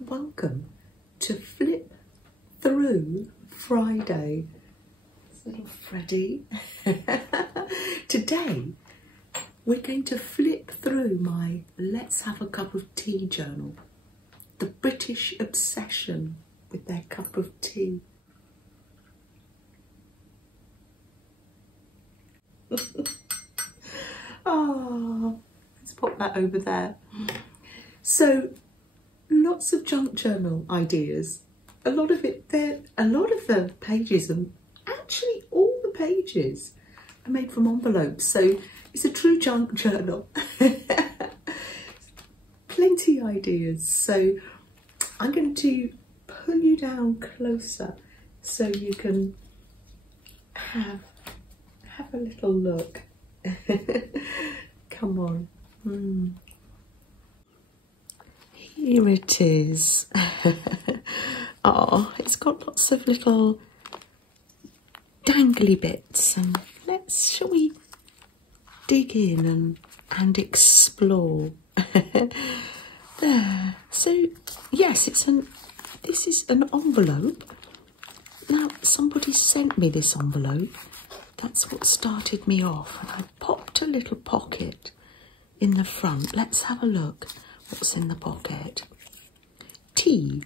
Welcome to Flip Through Friday. It's little Freddie. Today we're going to flip through my Let's Have a Cup of Tea journal. The British obsession with their cup of tea. Oh, let's pop that over there. So, lots of junk journal ideas. A lot of the pages, and actually all the pages, are made from envelopes. So it's a true junk journal. Plenty ideas. So I'm going to pull you down closer so you can have a little look. Come on. Here it is. Oh, it's got lots of little dangly bits, and shall we dig in and explore? There. So yes, this is an envelope. Now somebody sent me this envelope. That's what started me off, and I popped a little pocket in the front. Let's have a look what's in the pocket. Tea.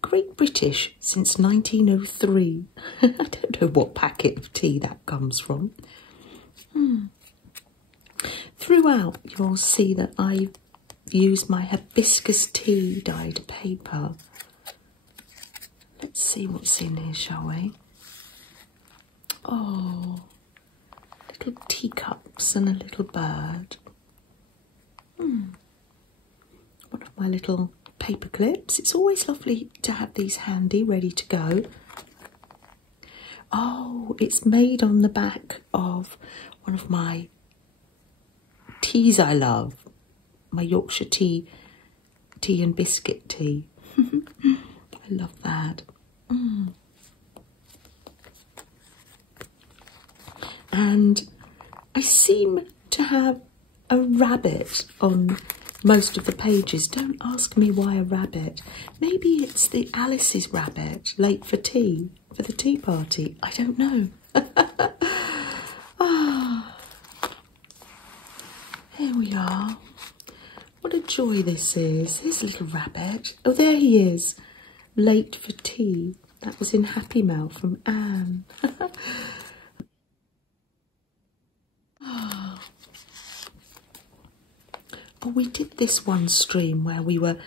Great British since 1903. I don't know what packet of tea that comes from. Throughout, you'll see that I've used my hibiscus tea dyed paper. Let's see what's in here, shall we? Oh, little teacups and a little bird. One of my little paper clips. It's always lovely to have these handy, ready to go. Oh, it's made on the back of one of my teas I love. My Yorkshire tea and biscuit tea. I love that. And I seem to have a rabbit on most of the pages. Don't ask me why a rabbit. Maybe it's the Alice's rabbit, late for tea, for the tea party. I don't know. Ah, here we are. What a joy this is. Here's a little rabbit. Oh, there he is. Late for tea. That was in Happy Mail from Anne. Oh, we did this one stream where we were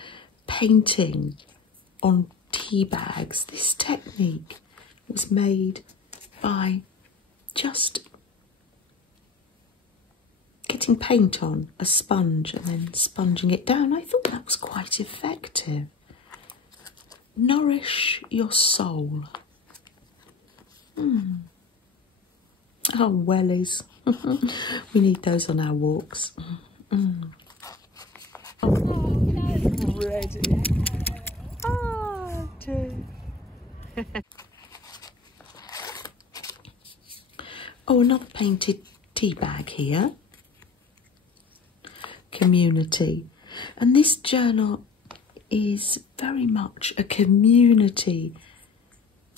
painting on tea bags. This technique was made by just getting paint on a sponge and then sponging it down. I thought that was quite effective. Nourish your soul. Oh, wellies. We need those on our walks. Ready. Ah, dear. Oh, another painted tea bag here. Community. And this journal is very much a community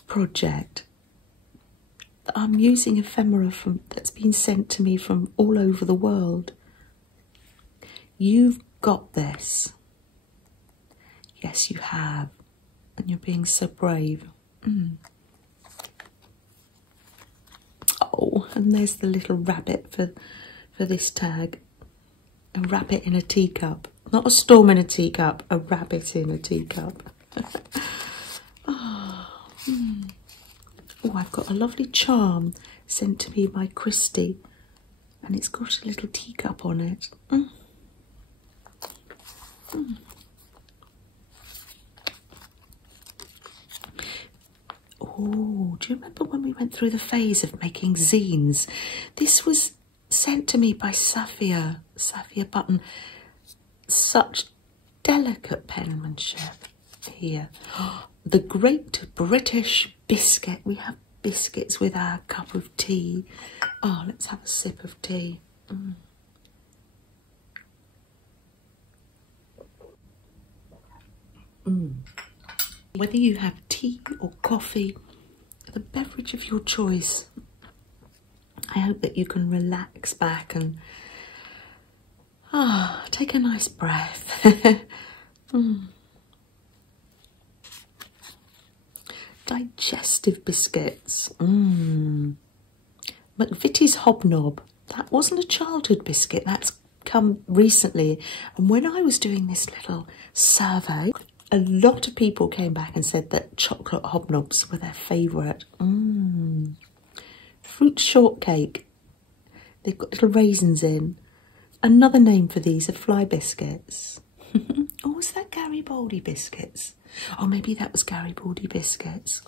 project. I'm using ephemera that's been sent to me from all over the world. You've got this. Yes, you have. And you're being so brave. Oh, and there's the little rabbit for this tag. A rabbit in a teacup. Not a storm in a teacup, a rabbit in a teacup. Oh, I've got a lovely charm sent to me by Christy. And it's got a little teacup on it. Oh, do you remember when we went through the phase of making zines? This was sent to me by Safia Button. Such delicate penmanship here. The Great British Biscuit. We have biscuits with our cup of tea. Oh, let's have a sip of tea. Whether you have tea or coffee, the beverage of your choice, I hope that you can relax back and take a nice breath. Digestive biscuits. McVitie's Hobnob. That wasn't a childhood biscuit, that's come recently. And when I was doing this little survey, a lot of people came back and said that chocolate hobnobs were their favourite. Fruit shortcake. They've got little raisins in. Another name for these are fly biscuits. Oh, was that Garibaldi biscuits? Oh, maybe that was Garibaldi biscuits.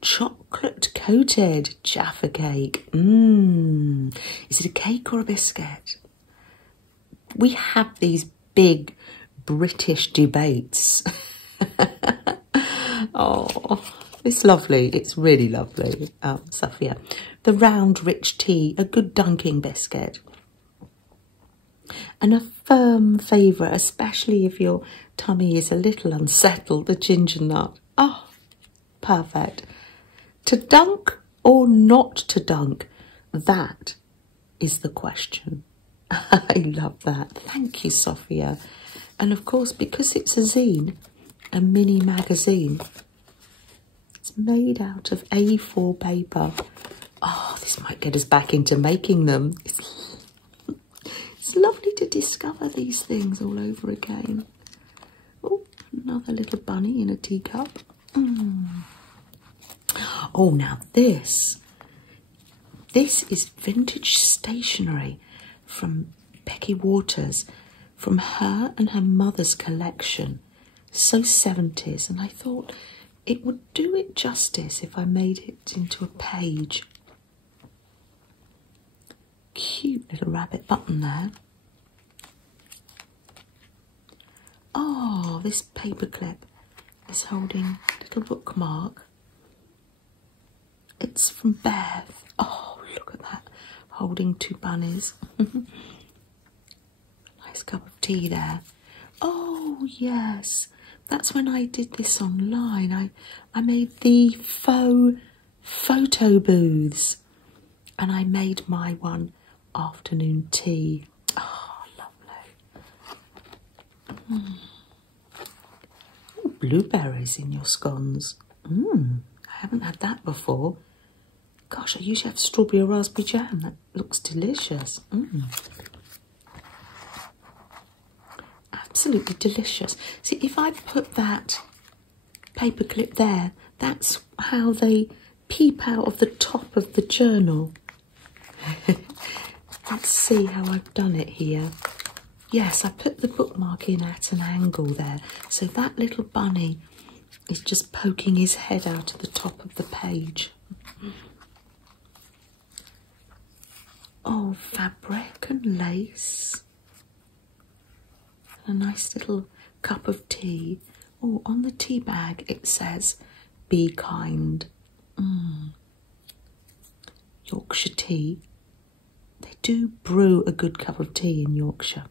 Chocolate coated Jaffa cake. Is it a cake or a biscuit? We have these big British debates. Oh, it's lovely. It's really lovely, Sophia. The round rich tea, a good dunking biscuit. And a firm favourite, especially if your tummy is a little unsettled, the ginger nut. Oh, perfect. To dunk or not to dunk? That is the question. I love that. Thank you, Sophia. And of course, because it's a zine, a mini magazine, it's made out of A4 paper. Oh, this might get us back into making them. It's lovely to discover these things all over again. Oh, another little bunny in a teacup. Oh, now this is vintage stationery from Becky Waters, from her and her mother's collection. So 70s, and I thought it would do it justice if I made it into a page. Cute little rabbit button there. Oh, this paperclip is holding a little bookmark. It's from Beth. Oh, look at that, holding two bunnies. Nice cup of tea there. Oh, yes, that's when I did this online. I made the faux photo booths, and I made my one afternoon tea. Oh, lovely. Oh, blueberries in your scones. I haven't had that before. Gosh, I usually have strawberry or raspberry jam. That looks delicious. Absolutely delicious. See, if I put that paperclip there, that's how they peep out of the top of the journal. Let's see how I've done it here. Yes, I put the bookmark in at an angle there, so that little bunny is just poking his head out of the top of the page. Oh, fabric and lace. A nice little cup of tea. Oh, on the tea bag it says, be kind. Yorkshire tea. They do brew a good cup of tea in Yorkshire.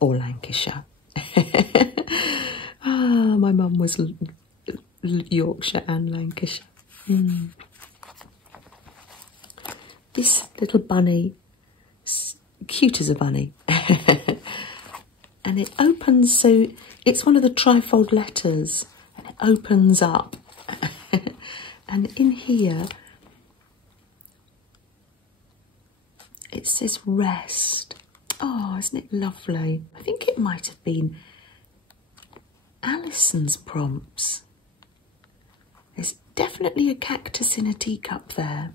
Or Lancashire. My mum was Yorkshire and Lancashire. This little bunny, cute as a bunny. And it opens, so it's one of the trifold letters, and it opens up. And in here it says rest. Oh, isn't it lovely? I think it might have been Alison's prompts. There's definitely a cactus in a teacup there.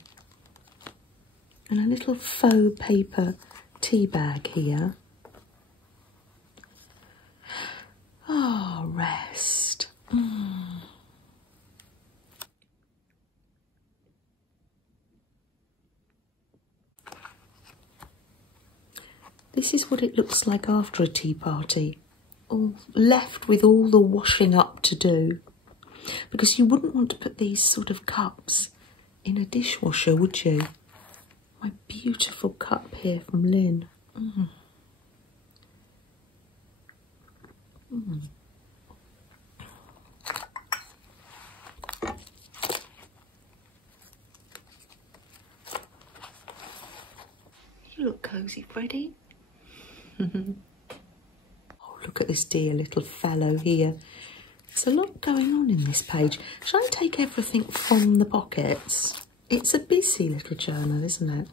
And a little faux paper tea bag here. Oh, rest. This is what it looks like after a tea party. All left with all the washing up to do. Because you wouldn't want to put these sort of cups in a dishwasher, would you? My beautiful cup here from Lynn. You look cosy, Freddie. Oh, look at this dear little fellow here. There's a lot going on in this page. Shall I take everything from the pockets? It's a busy little journal, isn't it?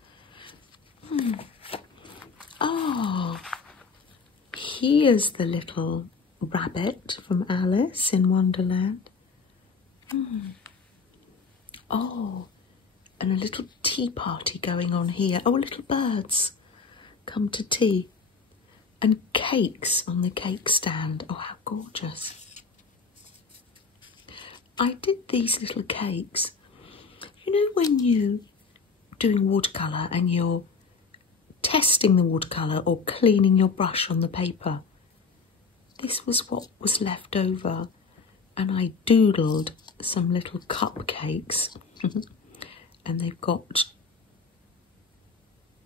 Oh, here's the little rabbit from Alice in Wonderland. Oh, and a little tea party going on here. Oh, little birds come to tea. And cakes on the cake stand. Oh, how gorgeous. I did these little cakes. You know when you doing watercolour and you're testing the watercolour or cleaning your brush on the paper? This was what was left over, and I doodled some little cupcakes. And they've got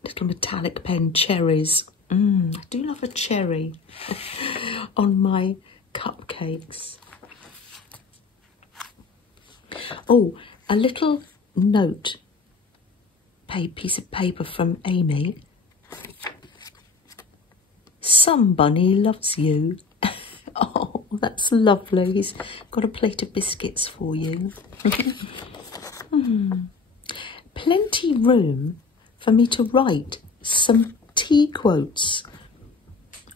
little metallic pen cherries. I do love a cherry on my cupcakes. Oh, a little note, piece of paper from Amy. Some bunny loves you. Oh, that's lovely. He's got a plate of biscuits for you. Plenty room for me to write some tea quotes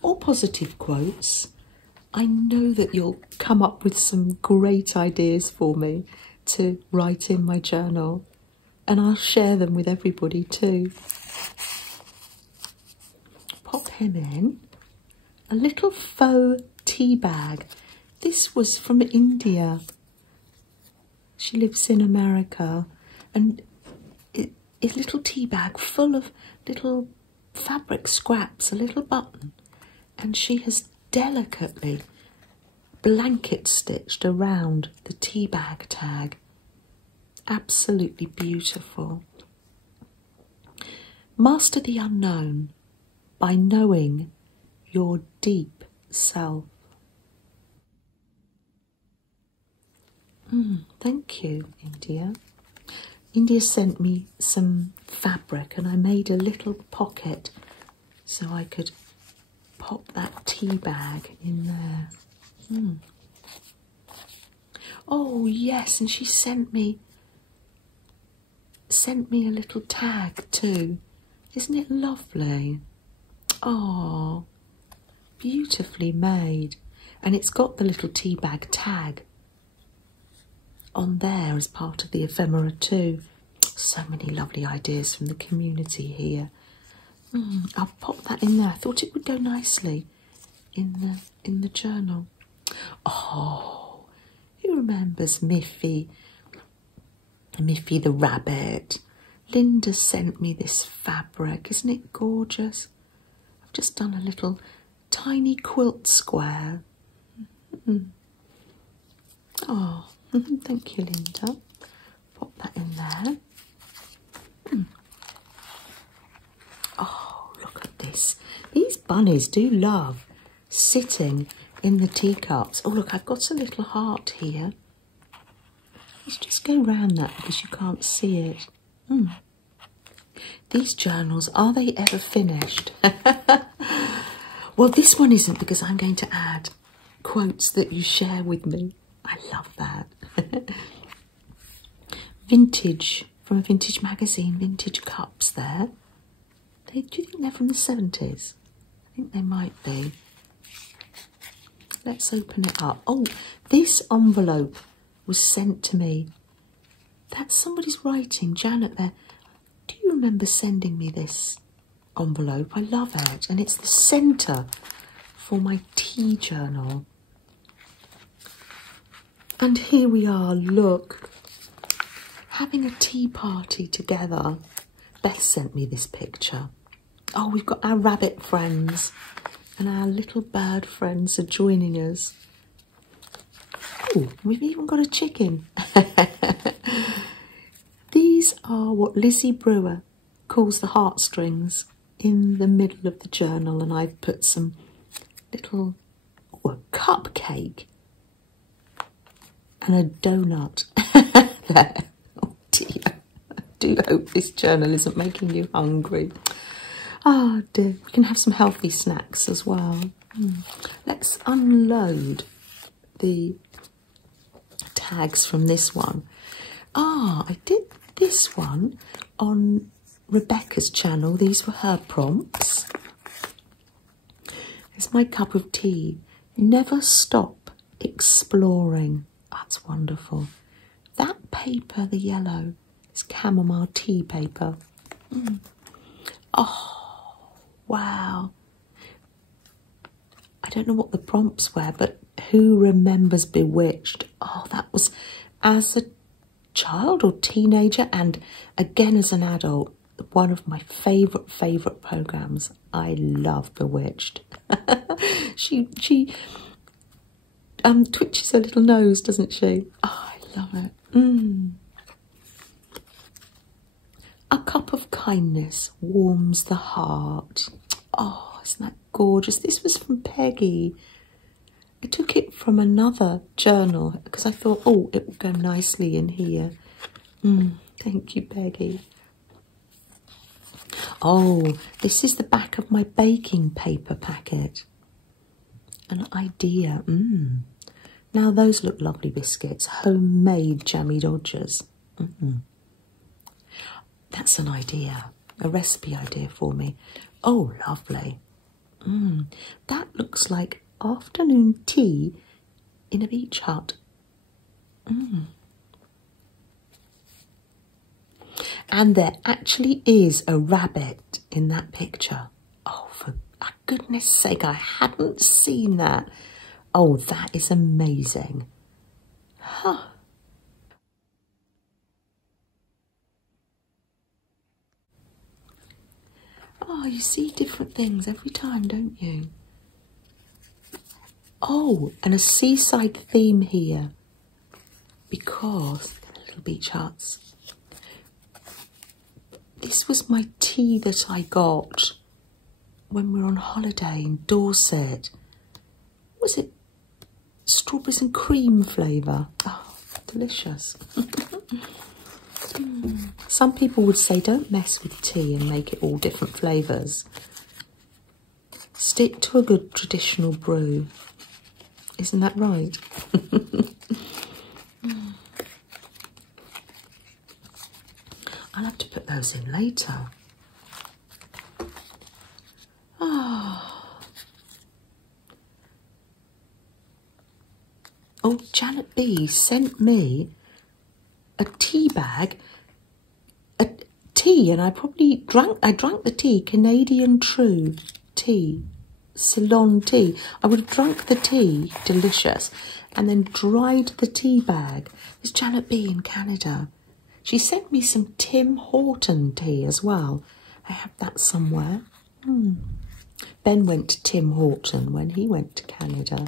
or positive quotes. I know that you'll come up with some great ideas for me to write in my journal, and I'll share them with everybody too. Pop him in. A little faux tea bag. This was from India. She lives in America, and it's a little tea bag full of little fabric scraps, a little button, and she has delicately blanket stitched around the tea bag tag. Absolutely beautiful. Master the unknown by knowing your deep self. Thank you, India. India sent me some fabric and I made a little pocket so I could pop that tea bag in there. Oh yes, and she sent me a little tag too. Isn't it lovely? Oh, beautifully made. And it's got the little tea bag tag on there as part of the ephemera too. So many lovely ideas from the community here. I'll pop that in there. I thought it would go nicely in the journal. Oh, who remembers Miffy? Miffy the rabbit. Linda sent me this fabric. Isn't it gorgeous? I've just done a little tiny quilt square. Oh, thank you, Linda. Pop that in there. Oh, look at this. These bunnies do love sitting in the teacups. Oh, look, I've got a little heart here. Let's just go round that because you can't see it. These journals, are they ever finished? Well, this one isn't, because I'm going to add quotes that you share with me. I love that. Vintage, from a vintage magazine, vintage cups there. Do you think they're from the 70s? I think they might be. Let's open it up. Oh, this envelope was sent to me. That's somebody's writing, Janet there. Do you remember sending me this envelope? I love it. And it's the centre for my tea journal. And here we are, look, having a tea party together. Beth sent me this picture. Oh, we've got our rabbit friends and our little bird friends are joining us. Oh, we've even got a chicken. These are what Lizzie Brewer calls the heartstrings in the middle of the journal, and I've put some little cup cake and a donut there. Oh dear, I do hope this journal isn't making you hungry. Oh dear, we can have some healthy snacks as well. Let's unload the tags from this one. I did this one on Rebecca's channel. These were her prompts. It's my cup of tea. Never stop exploring. That's wonderful. That paper, the yellow, is chamomile tea paper. Oh, wow. I don't know what the prompts were, but who remembers Bewitched? Oh, that was as a child or teenager, and again as an adult, one of my favourite programmes. I love Bewitched. she twitches her little nose, doesn't she? Oh, I love it. A cup of kindness warms the heart. Oh, isn't that gorgeous? This was from Peggy. I took it from another journal because I thought, oh, it would go nicely in here. Thank you, Peggy. Oh, this is the back of my baking paper packet. An idea. Now those look lovely biscuits. Homemade jammy Dodgers. That's an idea. A recipe idea for me. Oh, lovely. That looks like afternoon tea in a beach hut. And there actually is a rabbit in that picture. Oh, for goodness sake, I hadn't seen that. Oh, that is amazing. Huh. Oh, you see different things every time, don't you? Oh, and a seaside theme here. Because, little beach huts. This was my tea that I got when we were on holiday in Dorset. Was it strawberries and cream flavour? Oh, delicious. Some people would say don't mess with tea and make it all different flavours. Stick to a good traditional brew. Isn't that right? I'll have to put those in later. Oh, Janet B sent me a tea bag, a tea, and I drank the tea, Canadian True tea, Ceylon tea. I would have drunk the tea, delicious, and then dried the tea bag. There's Janet B in Canada. She sent me some Tim Horton tea as well. I have that somewhere. Ben went to Tim Horton when he went to Canada.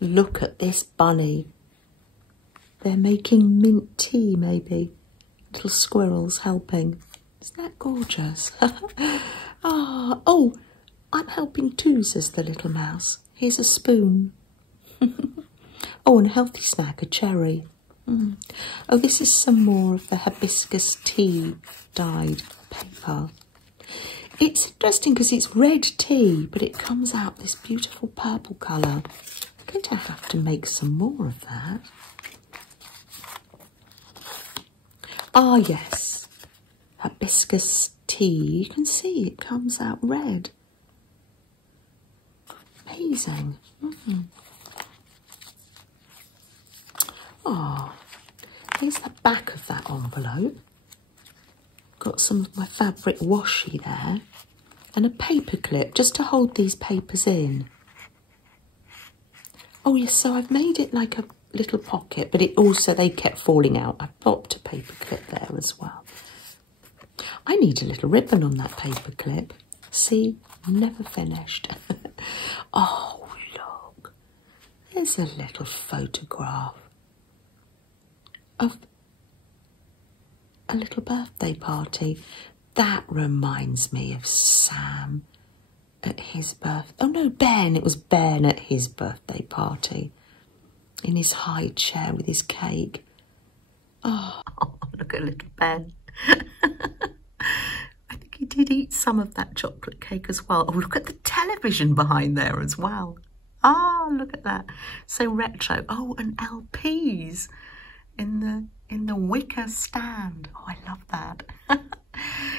Look at this bunny. They're making mint tea, maybe. Little squirrels helping. Isn't that gorgeous? Oh, I'm helping too, says the little mouse. Here's a spoon. Oh, and a healthy snack, a cherry. Oh, this is some more of the hibiscus tea dyed paper. It's interesting because it's red tea, but it comes out this beautiful purple colour. I'm going to have to make some more of that. Ah, yes, hibiscus tea. You can see it comes out red. Amazing. Oh, here's the back of that envelope. Got some of my fabric washi there and a paper clip just to hold these papers in. Oh yes, so I've made it like a little pocket, but it also, they kept falling out. I popped a paper clip there as well. I need a little ribbon on that paper clip. See, never finished. Oh, look. There's a little photograph of a little birthday party. That reminds me of Sam at his birth. Oh no, Ben. It was Ben at his birthday party. In his high chair with his cake. Oh, look at little Ben. I think he did eat some of that chocolate cake as well. Oh, look at the television behind there as well. Ah, look at that. So retro. Oh, and LPs in the wicker stand. Oh, I love that.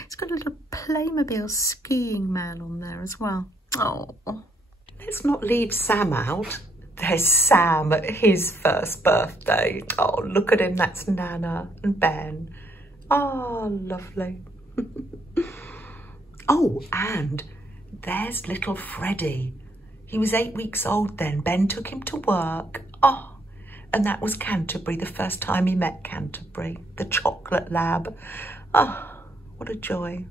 It's got a little Playmobil skiing man on there as well. Oh, let's not leave Sam out. There's Sam at his first birthday. Oh, look at him. That's Nana and Ben. Oh, lovely. Oh, and there's little Freddie. He was 8 weeks old then. Ben took him to work. Oh, and that was Canterbury, the first time he met Canterbury, the chocolate lab. Oh, what a joy.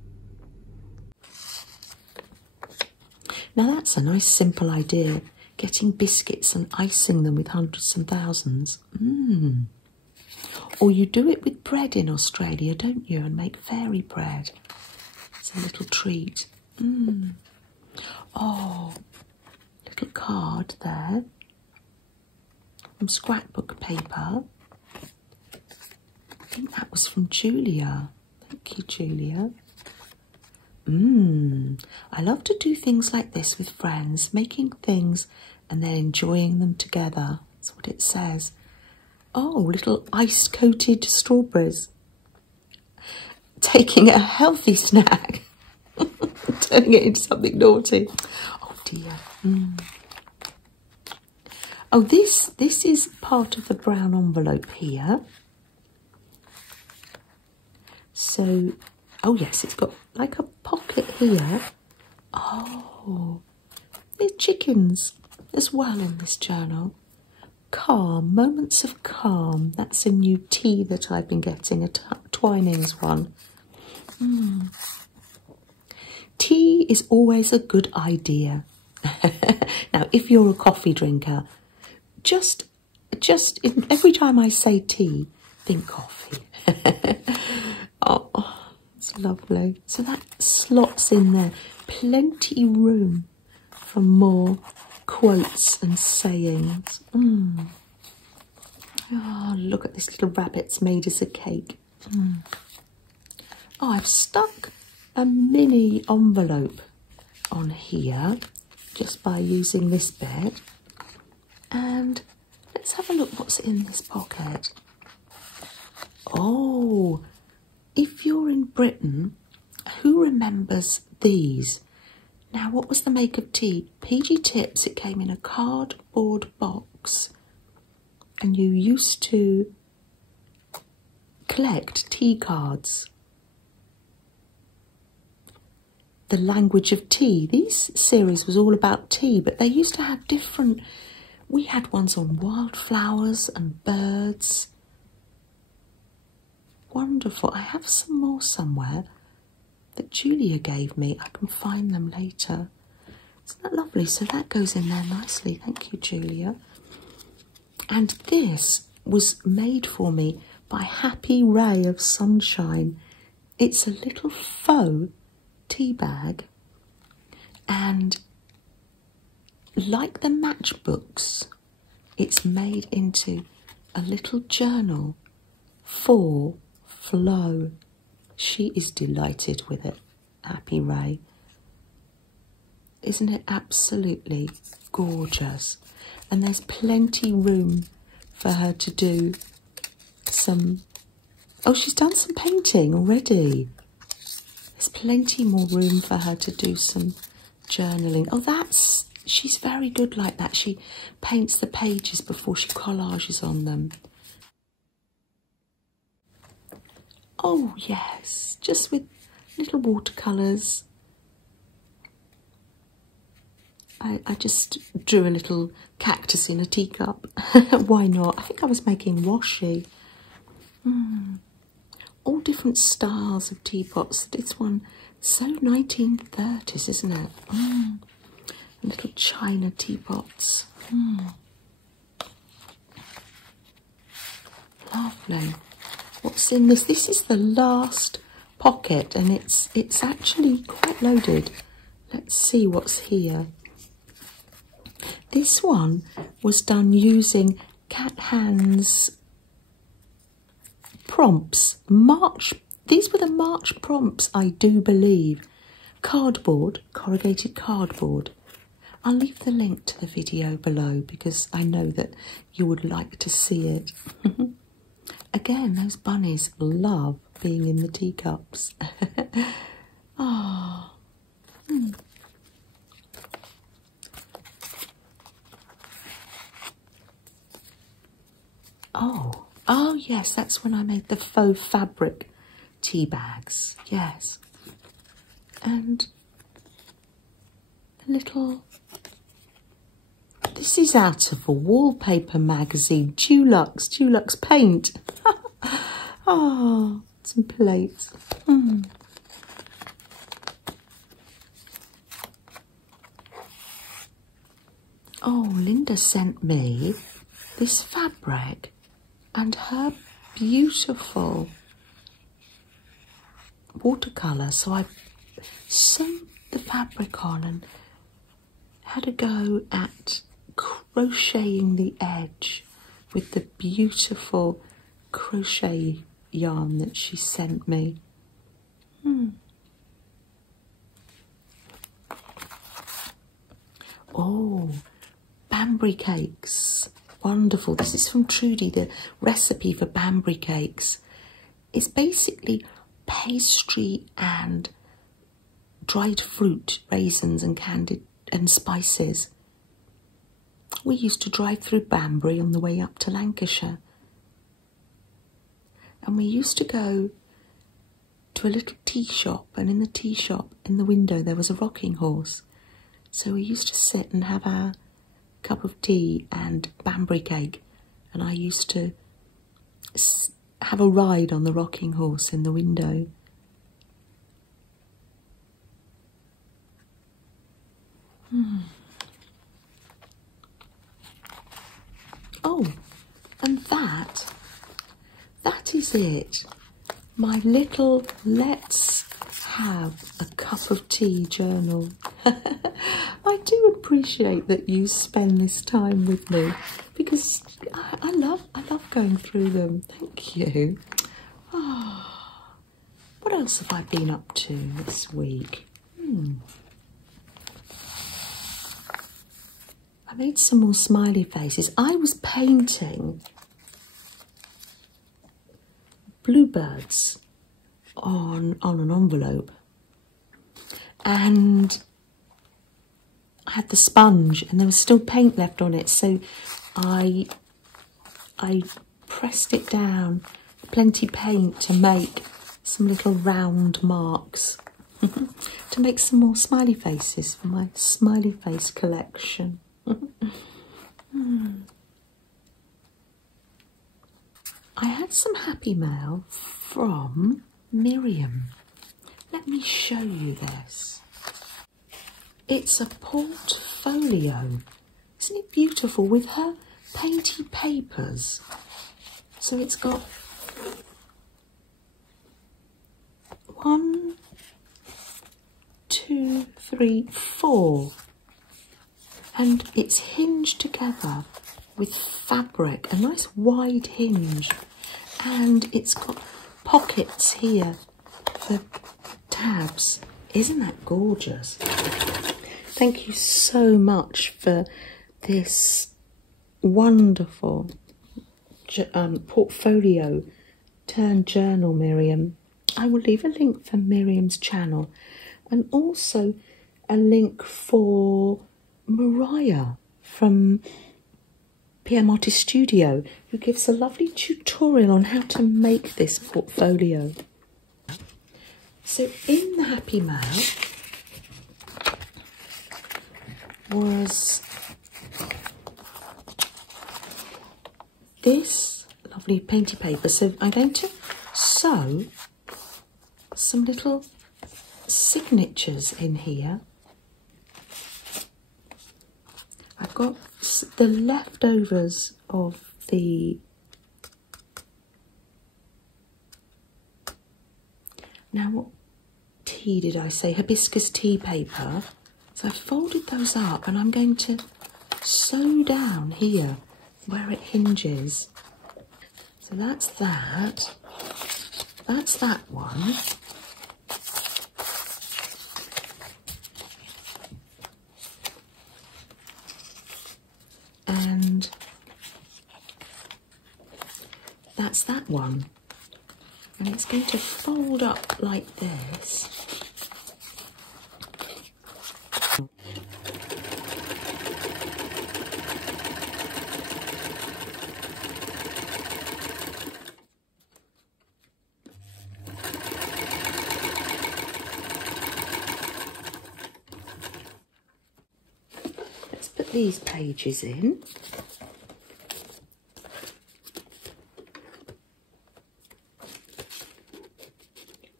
Now that's a nice simple idea, getting biscuits and icing them with hundreds and thousands. Or you do it with bread in Australia, don't you, and make fairy bread. It's a little treat. Oh, little card there from scrapbook paper. I think that was from Julia. Thank you, Julia. I love to do things like this with friends, making things and then enjoying them together. That's what it says. Oh, little ice-coated strawberries. Taking a healthy snack, turning it into something naughty. Oh dear. Oh, this is part of the brown envelope here. So, oh yes, it's got like a pocket here. Oh, there's chickens as well in this journal. Calm, moments of calm. That's a new tea that I've been getting, a Twinings one. Tea is always a good idea. Now, if you're a coffee drinker, just every time I say tea, think coffee. Oh, it's lovely. So that slots in there. Plenty room for more quotes and sayings. Oh, look at this little rabbit's made as a cake. Oh, I've stuck a mini envelope on here just by using this bit. And let's have a look what's in this pocket. Oh, if you're in Britain, who remembers these? Now, what was the make of tea? PG Tips, it came in a cardboard box. And you used to collect tea cards. The Language of Tea. This series was all about tea, but they used to have different... We had ones on wildflowers and birds. Wonderful. I have some more somewhere that Julia gave me. I can find them later. Isn't that lovely? So that goes in there nicely. Thank you, Julia. And this was made for me by Happy Ray of Sunshine. It's a little faux tea bag, and like the matchbooks, it's made into a little journal for Flo. She is delighted with it, Happy Ray. Isn't it absolutely gorgeous? And there's plenty room for her to do some... Oh, she's done some painting already. There's plenty more room for her to do some journaling. Oh, she's very good like that. She paints the pages before she collages on them. Oh, yes, just with little watercolours. I just drew a little cactus in a teacup. Why not? I think I was making washi. All different styles of teapots. This one, so 1930s, isn't it? Little china teapots. Lovely. What's in this? This is the last pocket, and it's actually quite loaded. Let's see what's here. This one was done using Cat Hand's prompts. These were the March prompts, I do believe. Cardboard, corrugated cardboard. I'll leave the link to the video below because I know that you would like to see it. Again, those bunnies love being in the teacups. Ah. Oh yes, that's when I made the faux fabric tea bags. Yes. And the little... This is out of a wallpaper magazine. Dulux paint. Oh, some plates. Oh, Linda sent me this fabric and her beautiful watercolour. So I sewed the fabric on and had a go at crocheting the edge with the beautiful crochet yarn that she sent me. Oh, Banbury cakes. Wonderful. This is from Trudy, the recipe for Banbury cakes. It's basically pastry and dried fruit, raisins and candied and spices. We used to drive through Banbury on the way up to Lancashire. And we used to go to a little tea shop, and in the tea shop, in the window, there was a rocking horse. So we used to sit and have our cup of tea and Banbury cake, and I used to have a ride on the rocking horse in the window. Oh, and that is it. My little Let's Have a Cup of Tea journal. I do appreciate that you spend this time with me because I love going through them. Thank you. Oh, what else have I been up to this week? I made some more smiley faces. I was painting bluebirds on an envelope, and I had the sponge and there was still paint left on it, so I pressed it down, plenty paint, to make some little round marks to make some more smiley faces for my smiley face collection. I had some happy mail from Myriam. Let me show you this. It's a portfolio. Isn't it beautiful with her painty papers? So it's got 1, 2, 3, 4. And it's hinged together with fabric, a nice wide hinge. And it's got pockets here for tabs. Isn't that gorgeous? Thank you so much for this wonderful portfolio turned journal, Myriam. I will leave a link for Myriam's channel and also a link for Mariah from PM Artist Studio, who gives a lovely tutorial on how to make this portfolio. So in the happy mail was this lovely painty paper. So I'm going to sew some little signatures in here. I've got the leftovers of the... Now, what tea did I say? Hibiscus tea paper. So I've folded those up and I'm going to sew down here where it hinges. So that's that. That's that one. And that's that one. And it's going to fold up like this. Let's put these pages in.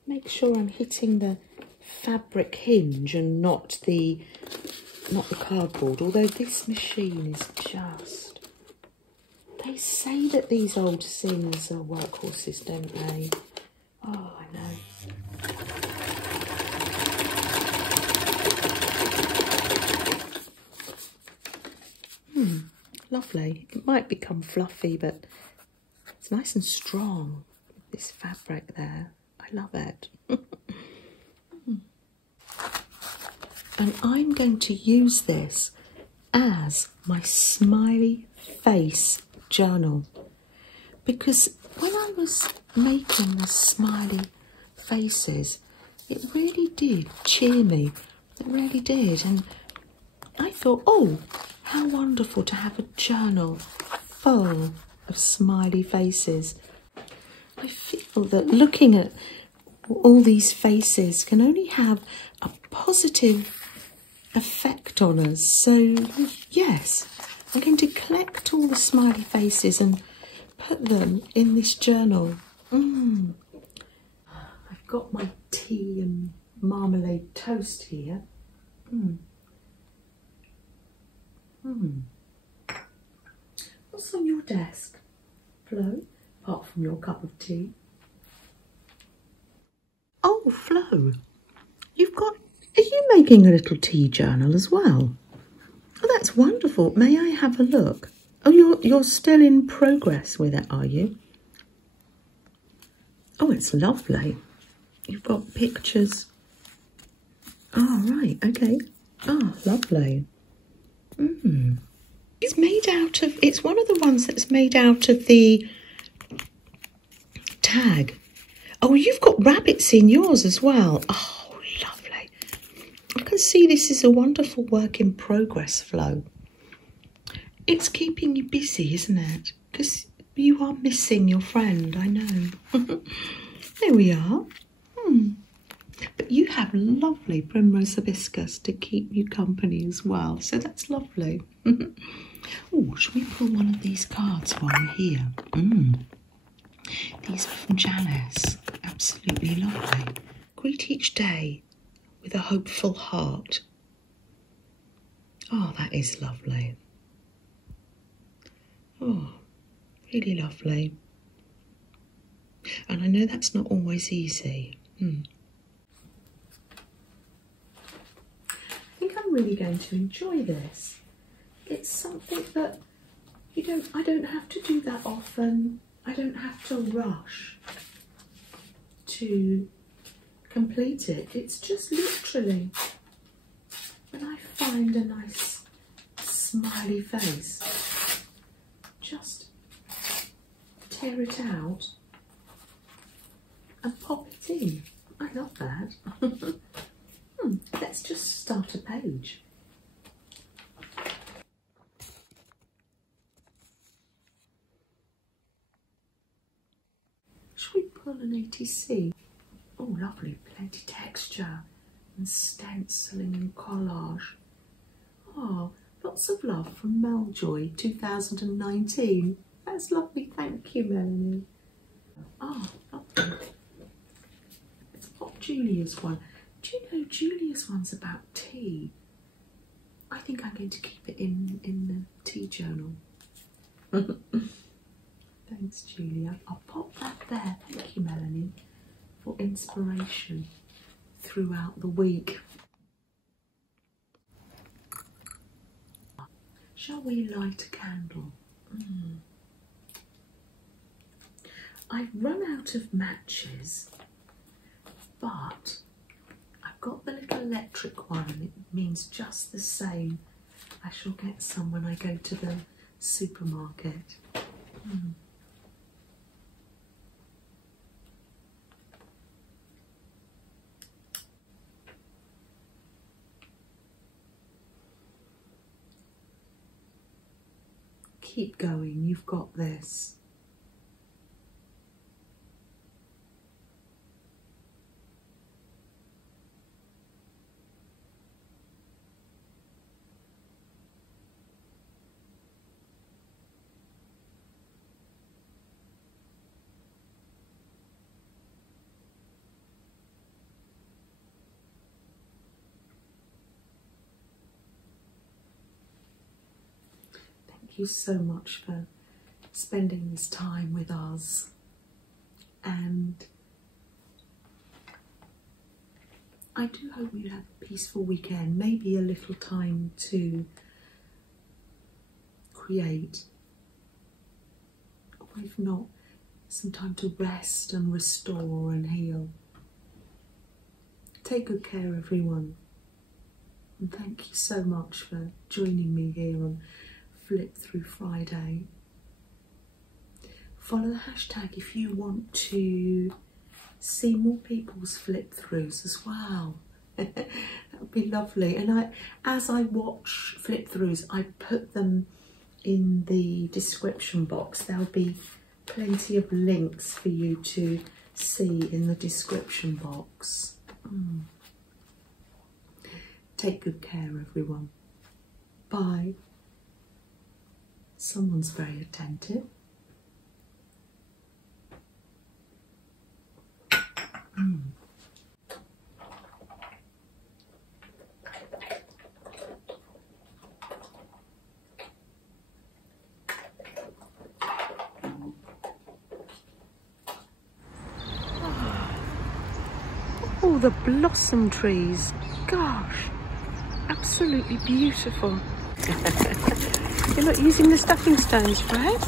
Make sure I'm hitting the fabric hinge and not the cardboard, although this machine is just... They say that these old Sims are workhorses, don't they? Oh, I know. Lovely. It might become fluffy, but it's nice and strong, this fabric there. I love it. And I'm going to use this as my smiley face journal, because when I was making the smiley faces, it really did cheer me. It really did. And I thought, oh, how wonderful to have a journal full of smiley faces. I feel that looking at all these faces can only have a positive effect on us. So yes, I'm going to collect all the smiley faces and put them in this journal. I've got my tea and marmalade toast here. What's on your desk, Flo, apart from your cup of tea? Oh, Flo, are you making a little tea journal as well? Oh, that's wonderful. May I have a look? Oh, you're still in progress with it, are you? Oh, it's lovely. You've got pictures. Oh, right, okay. Oh, lovely. It's made out of, it's one of the ones that's made out of the tag. Oh, you've got rabbits in yours as well. Oh, lovely. I can see this is a wonderful work in progress, Flo. It's keeping you busy, isn't it? Because you are missing your friend, I know. There we are. But you have lovely primrose hibiscus to keep you company as well, so that's lovely. Oh, shall we pull one of these cards while we're here? These are from Janice. Absolutely lovely. Greet each day with a hopeful heart. Oh, that is lovely. Oh, really lovely. And I know that's not always easy. I think I'm really going to enjoy this. It's something that I don't have to do that often. I don't have to rush to complete it. It's just literally when I find a nice smiley face, just tear it out and pop it in. I love that. Let's just start a page. Shall we pull an ATC? Oh, lovely, plenty texture and stenciling and collage. Oh, lots of love from Meljoy 2019. That's lovely, thank you, Melanie. Oh, lovely. Let's pop Julia's one. Do you know Julia's one's about tea? I think I'm going to keep it in the tea journal. Thanks, Julia. I'll pop that there. Thank you, Melanie, for inspiration throughout the week. Shall we light a candle? I've run out of matches, but I've got the little electric one, and it means just the same. I shall get some when I go to the supermarket. Keep going, you've got this. Thank you so much for spending this time with us, and I do hope you have a peaceful weekend, maybe a little time to create, or if not, some time to rest and restore and heal. Take good care, everyone, and thank you so much for joining me here on Flip Through Friday. Follow the hashtag if you want to see more people's flip throughs as well. That would be lovely. And as I watch flip throughs, I put them in the description box. There'll be plenty of links for you to see in the description box. Take good care, everyone. Bye. Someone's very attentive. Oh, the blossom trees. Gosh, absolutely beautiful. You're not using the stuffing stones, Fred?